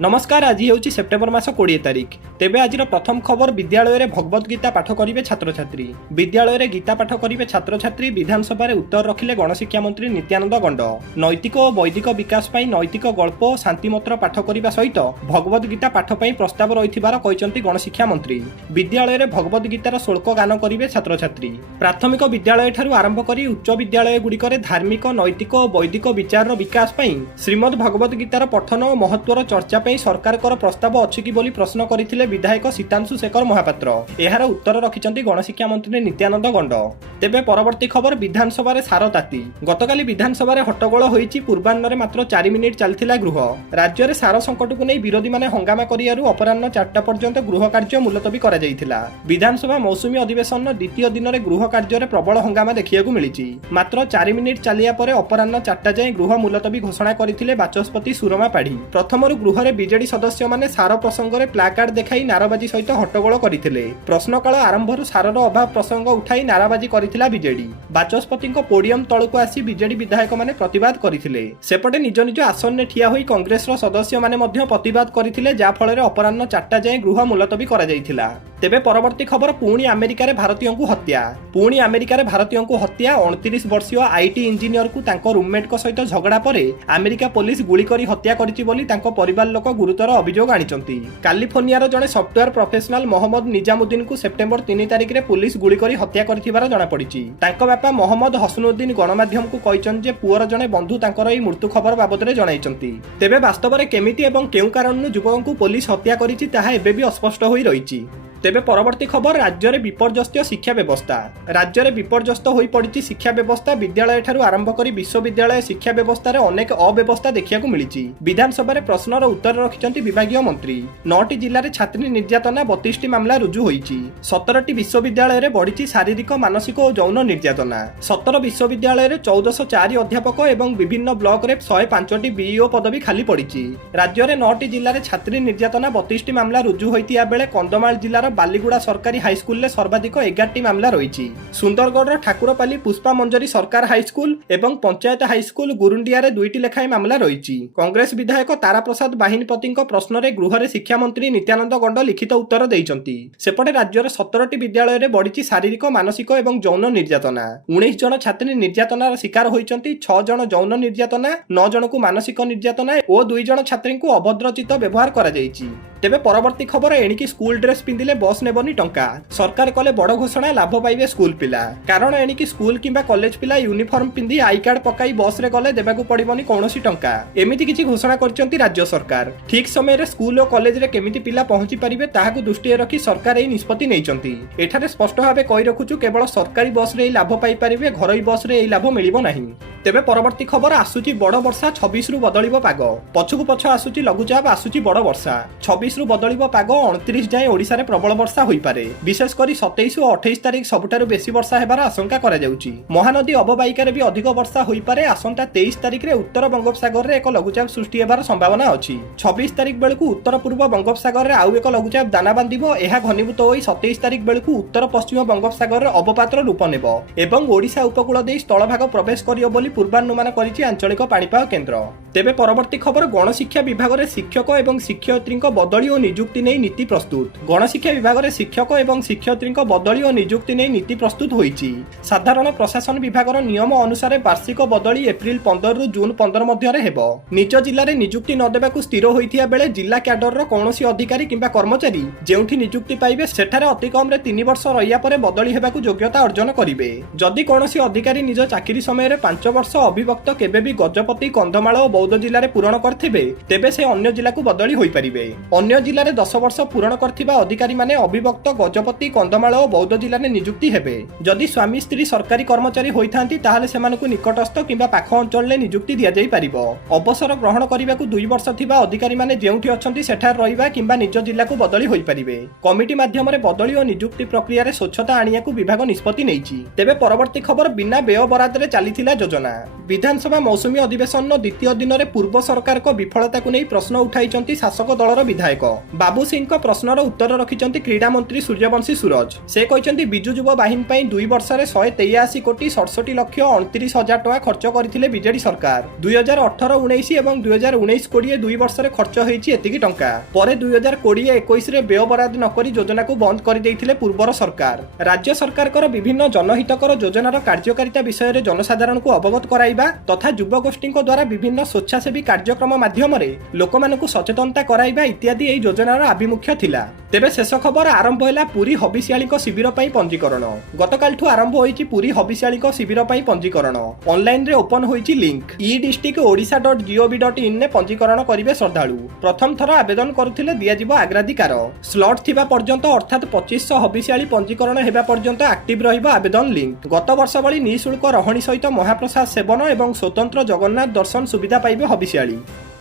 नमस्कार। आज हूँ सेप्टेम्बर मास 20 तारिख। तेबे आज प्रथम खबर विद्यालय में भगवत गीता पाठ करेंगे छात्र छात्री। विद्यालय में गीता पाठ करेंगे छात्र छात्री। विधानसभा उत्तर रखिले गणशिक्षा मंत्री नित्यानंद गंड। नैतिक और वैदिक विकास पर नैतिक गल्प और शांतिमंत्र पाठ करने सहित भगवत गीता पाठ पर प्रस्ताव रही गणशिक्षा मंत्री। विद्यालय में भगवत गीतार शुल्क गान करेंगे छात्र छात्री। प्राथमिक विद्यालय ठारू आरंभ कर उच्च विद्यालय गुड़िक धार्मिक नैतिक और वैदिक विचार विकास पर श्रीमद भगवत गीतार पठन और महत्वर चर्चा सरकार प्रस्ताव अच्छी कि बोली प्रश्न करथिले विधायक सीतांशु शेखर महापात्र। एहार उत्तर रखिछन्ति गणशिक्षा मंत्री नित्यानंद गंड। तेबे परवर्ती खबर विधानसभा रे सार ताती। गतकाली विधानसभा रे हट्टगोल होईछि। पूर्वाह्न मात्र 4 मिनिट चलथिला गृह। राज्य में सार संकट को नहीं विरोधी माने हंगामा करियारु अपराह्न 4टा पर्यंत गृह कार्य मुलतवी करा जायथिला। विधानसभा मौसुमी अधिवेशन द्वितीय दिन में गृह कार्य में प्रबल हंगामा देखियाकु मिलिछि। मात्र 4 मिनिट चलिया परे अपराह्न 4टा जाए गृह मुलतवी घोषणा करथिले बाचस्पति सुरमा पाढ़ी। प्रथमरु गृह रे बीजेडी सदस्य माने सार प्रसंग में प्लाकार्ड देखाई नाराबाजी सहित हट्टगोल करथिले। प्रश्नकाल आरंभर सारर अभाव प्रसंग उठाई नाराबाजी करथिला बीजेडी। बाचस्पति पोडियम तलକୁ आसी बीजेडी विधायक माने प्रतिवाद करथिले। सेपटे निज निज आसन में ठिया होई कांग्रेस सदस्य माने मध्य प्रतिवाद करथिले, जा फल अपराह्न 4टा जाए गृह मुलतवी करा जायथिला। तेबे परवर्ती खबर पुणी अमेरिका रे भारतीयों को हत्या। पुणी अमेरिका रे भारतीयों को हत्या। 29 वर्षीय आईटी इंजीनियर को तांको रूममेट को सहित झगड़ा परे अमेरिका पुलिस गुली करी हत्या करिछि बोली तांको परिवार लोक गुरुतर अभियोग आनिचंती। कैलिफोर्निया जड़े सॉफ्टवेयर प्रोफेशनल मोहम्मद निजामुद्दीन को सेप्टेम्बर 3 तारिख में पुलिस गुली करी हत्या करथिबार जଣା पड़िछि। तांको बापा मोहम्मद हसनुद्दीन गणमाध्यम को कहिचन जे पुअर जड़े बंधु तांकर एई मृत्यु खबर बाबद रे जणाइचंती। तेबे वास्तव में केमिति एवं केउ कारणनु युवक को पुलिस हत्या करिछि ताहा एबे भी अस्पष्ट होई रहिछि। तेबे परवर्ती खबर राज्य में विपर्यस्त शिक्षा व्यवस्था। राज्य में विपर्यस्त हो पड़ी शिक्षा व्यवस्था। विद्यालय ठारू आरंभ कर विश्वविद्यालय शिक्षा व्यवस्था रे अनेक अव्यवस्था देखा मिली। विधानसभा रे प्रश्नर उत्तर रखिछन्ति विभागीय मंत्री। 9टी जिले में छात्री निर्यातना 32टी मामला रुजु होईछि। 17टी विश्वविद्यालय में बढ़ी शारीरिक मानसिक और यौन निर्यातना। 17 विश्वविद्यालय में 1404 अध्यापक एवं विभिन्न ब्लॉक रे 105टी बीईओ पदवी खाली पड़ी। राज्य में 9टी जिले में छात्री निर्यातना 32टी मामला रुजु होइतिया बेले कंधमाल जिलार बालीगुड़ा सरकारी हाईस्कूल सर्वाधिक 11टी मामला रही। सुंदरगढ़ ठाकुरपाली पुष्पा मंजरी सरकार हाईस्कूल एवं पंचायत हाईस्कूल गुरुंडिया 2टी लेखाएं मामला रही। कांग्रेस विधायक तारा प्रसाद बाहिनीपति प्रश्न में गृह शिक्षा मंत्री नित्यानंद गंड लिखित उत्तर देइचंती। सेपटे राज्यर 17टी विद्यालय में बढ़ी शारीरिक मानसिक एवं यौन निर्यातना। 19 जन छात्री निर्यातनार शिकार होइचंती। 6 जन यौन निर्यातना, 9 जन को मानसिक निर्यातना और 2 जन छात्री को अभद्रचित व्यवहार करा जायछि। तेबे परवर्ती खबर एणिकी स्कूल ड्रेस पिंधिले बस नेबनी टंका। सरकार कले बड़ घोषणा, लाभ पाइबे स्कूल पिला। कारण एणिकी स्कूल किंबा कॉलेज पिला यूनिफॉर्म पिंधि आई कार्ड पकाई बस रे गले देबाकू पड़िबनी कोनोसी टंका। एमिति किछि घोषणा करचंती राज्य सरकार। ठीक समय रे स्कूल और कॉलेज रे केमिति पिला पहुंची परिबे ताहाकू दृष्टि रखी सरकार एई निष्पत्ति नेइचंती। एठारे स्पष्ट भाबे कहि रखुछु केवल सरकारी बस रे लाभ पाई परिबे, घरोई बस रे एई लाभ मिलिबो नाही। तेबे परवर्ती खबर आसुची बड़ वर्षा। 26 रु बदलिबो पाग। पछुकु पछ आसुची लघुचाप, आसुची बड़ वर्षा। 26 रु बदलिबो पाग। 29 जाए ओडिसा रे प्रबल वर्षा होई पारे। विशेष करी 27 और 28 तारिख सबुठारु बेसी वर्षा हेबार आशंका करा जाउची। महानदी अवबाहिका रे भी अधिक वर्षा होई पारे। आसंता 23 तारिख रे उत्तर बंगोपसागर रे एक लघुचाप सृष्टि हेबार संभावना अछि। 26 तारिख बेलकु उत्तर पूर्व बंगोपसागर रे आउ एक लघुचाप दाना बांधिबो। एहा घनीभूत होई 27 तारिख बेलकु उत्तर पश्चिम बंगोपसागर रे अवपातर रूप नेबो एवं ओडिशा उपकूल देई स्थलभाग प्रवेश करियो बोली पूर्वानुमान करिछि आंचलिक पाणीपाग केन्द्र। तेबे परवर्ती खबर गणशिक्षा विभाग रे शिक्षक एवं शिक्षयित्री बदली और नियुक्ति नहीं नीति प्रस्तुत। गणशिक्षा विभाग रे शिक्षक एवं शिक्षयित्री बदली और नियुक्ति नहीं नीति प्रस्तुत होईछि। साधारण प्रशासन विभाग नियम अनुसार वार्षिक बदली एप्रिल 15 रु जून 15 मध्य हेबो। निज जिले में नियुक्ति न देबाकू स्थिर होइथिया बेले जिला क्याडर रो कोनोसी अधिकारी किंबा कर्मचारी जेउठी नियुक्ति पाइबे सेठारे अति कम रे 3 वर्ष रहिया परे बदली हेबाकू योग्यता अर्जन करिवे। जदि कोनोसी अधिकारी निज चाकरी समय रे 5 वर्ष अभिभक्त केबे भी गजपति, कंधमाल और बौद्ध जिले में पूरण करथिबे तेबे से अन्य जिला को बदली होई परिबे। अन्य जिले में 10 वर्ष पूरण करथिबा अधिकारी माने अभिभक्त, गजपति, कंधमाल और बौद्ध जिले में नियुक्ति हेबे। जदि स्वामी स्त्री सरकारी कर्मचारी होइथांती ताहाले सेमानकु निकटस्थ किंबा पाख अंचल में नियुक्ति दिया जाई परिबो। अवसर ग्रहण करिबाकू 2 वर्ष थिबा अधिकारी माने जेउठी अछंती सेठार रहिबा किंबा निज जिला को बदली होई परिबे। कमिटी माध्यम रे बदली और नियुक्ति प्रक्रिया रे स्वच्छता आनियाकू विभाग निष्पत्ति नेइछि। तेबे परवर्ती खबर बिना व्यय बराद रे चलीथिला योजना। विधानसभा मौसुमी अधिवेशन द्वितीय दिन में पूर्व सरकार को विफलता को नहीं प्रश्न उठाई शासक दलर विधायक। ଅନେକ। ବାବୁ ସିଂଙ୍କ ପ୍ରଶ୍ନର ଉତ୍ତର ରଖିଛନ୍ତି କ୍ରୀଡ଼ାମନ୍ତ୍ରୀ ସୂର୍ଯ୍ୟବଂଶୀ ସୁରଜ। ସେ କହିଛନ୍ତି ବିଜୁ ଯୁବ ବାହିନୀ ପାଇଁ 2 ବର୍ଷରେ 183 କୋଟି 67 ଲକ୍ଷ 29 ହଜାର ଟଙ୍କା ଖର୍ଚ୍ଚ କରିଥିଲେ ବିଜେଡି ସରକାର। 2018-19 ଏବଂ 2019-20 2 ବର୍ଷରେ ଖର୍ଚ୍ଚ ହୋଇଛି ଏତିକି ଟଙ୍କା। ପରେ 2020-21 ରେ ବ୍ୟୟ ବରାଦ ନକରି ଯୋଜନାକୁ ବନ୍ଦ କରିଦେଇଥିଲେ ପୂର୍ବର ସରକାର। ରାଜ୍ୟ ସରକାରଙ୍କର ବିଭିନ୍ନ ଜନହିତକର ଯୋଜନାର କାର୍ଯ୍ୟକାରିତା ବିଷୟରେ ଜନସାଧାରଣଙ୍କୁ ଅବଗତ କରାଇବା ତଥା ଯୁବଗୋଷ୍ଠୀଙ୍କ ଦ୍ୱାରା ବିଭିନ୍ନ ସ୍ୱେଚ୍ଛାସେବୀ କାର୍ଯ୍ୟକ୍ରମ ମାଧ୍ୟମରେ ଲୋକମାନଙ୍କୁ ସଚେତନତା କରାଇବା ଇତ୍ୟାଦି ଏହି ଯୋଜନାର ଆଭିମୁଖ୍ୟ ଥିଲା। ତେବେ ଶେଷ ଖବର ଆରମ୍ଭ ହେଲା ପୁରୀ ହବିଷ୍ୟାଳୀଙ୍କ ଶିବିର ପାଇଁ ପଞ୍ଜୀକରଣ। ଗତକାଲିଠୁ ଆରମ୍ଭ ହୋଇଛି ପୁରୀ ହବିଷ୍ୟାଳୀଙ୍କ ଶିବିର ପାଇଁ ପଞ୍ଜୀକରଣ। ଅନଲାଇନରେ ଓପନ ହୋଇଛି ଲିଙ୍କ। e-district-odisha.gov.in ରେ ପଞ୍ଜୀକରଣ କରିବେ ଶ୍ରଦ୍ଧାଳୁ। ପ୍ରଥମ ଥର ଆବେଦନ କରୁଥିଲେ ଦିଆଯିବ ଆଗ୍ରାଧିକାର। ସ୍ଲଟ ଥିବା ପର୍ଯ୍ୟନ୍ତ ଅର୍ଥାତ୍ 2500 ହବିଷ୍ୟାଳୀ ପଞ୍ଜୀକରଣ ହେବା ପର୍ଯ୍ୟନ୍ତ ଆକ୍ଟିଭ ରହିବ ଆବେଦନ ଲିଙ୍କ। ଗତ ବର୍ଷ ଭଳି ନିଃଶୁଳ୍କ ରହଣି ସହିତ ମହାପ୍ରସାଦ ସେବନ ଏବଂ ସ୍ୱତନ୍ତ୍ର ଜଗନ୍ନାଥ ଦର୍ଶନ ସୁବିଧା ପାଇବେ ହବିଷ୍ୟାଳୀ।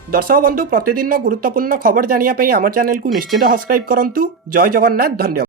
ଦର୍ଶକ ବନ୍ଧୁ ପ୍ରତିଦିନ ଗୁରୁତ୍ୱପୂର୍ଣ୍ଣ ଖବର ଜାଣିବା ପାଇଁ ଆମ ଚ୍ୟାନେଲକୁ ନିଶ୍ଚିତ ସବସ୍କ୍ରାଇବ କରନ୍ତୁ। ଜୟ ଜଗନ୍ନାଥ, ଧନ୍ୟବାଦ।